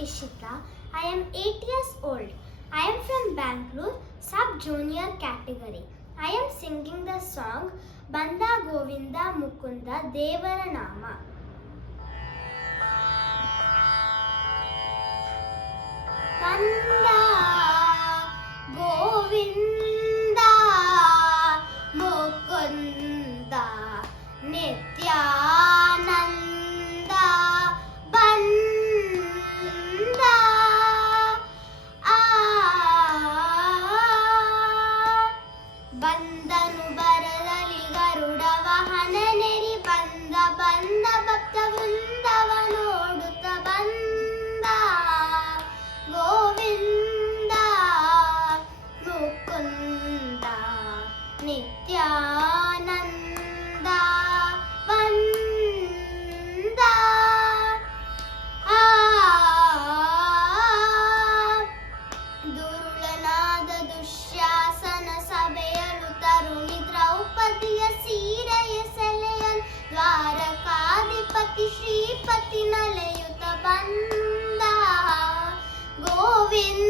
Ishita. I am 8 years old. I am from Bangalore, sub-junior category. I am singing the song Banda Govinda Mukunda Devara Nama. Banda Govinda Mukunda Nityananda Banda ಬಂದನು ಬರದಲ್ಲಿ ಗರುಡ ವಾಹನ Neri ಬಂದ ಬಂದ ಭಕ್ತ ವೃಂದವ ನೋಡುತ್ತ ಬಂದ ಗೋವಿಂದ ಮುಕುಂದ ನಿತ್ಯಾನಂದ ಬಂದ ದುರುಳನಾದ ದುಶ್ಯಾಸನ ಸಭೆಯಲು ತರುಣಿ ದ್ರೌಪದಿಯ ಸೀರೆಯ ಸೆಲೆಯನ್ ದ್ವಾರಕಾಧಿಪತಿ ಶ್ರೀಪತಿ ನಲೆಯುತ ಬಂದ ಗೋವಿಂದ